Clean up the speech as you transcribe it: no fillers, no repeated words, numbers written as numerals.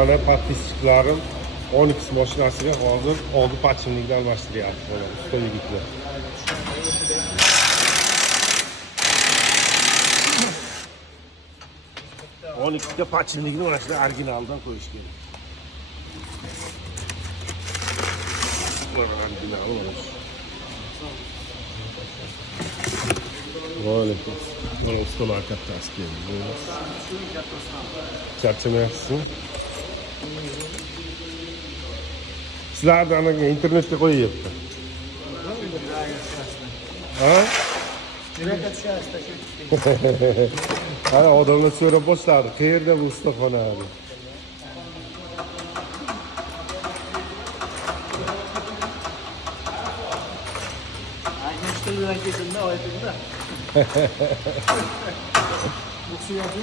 Mana подписчиklarim 12 mashinasiga hozir oldi podchimlikni almashtiryapti. Mana usta yigitlar. On ikkita podchimlikni mana shu originaldan qo'yish kerak. Mana original bo'lish. Vale, mana ustalar kattasi keldi. Charchamayapsizmi? Sizlarni anaga internetga qo'yibdi. Ha? Ana odamlar so'rab boshladi. Qayerda bu ustaxona deb. Aytishtirgan kesimda oyatda. Bu suyoqi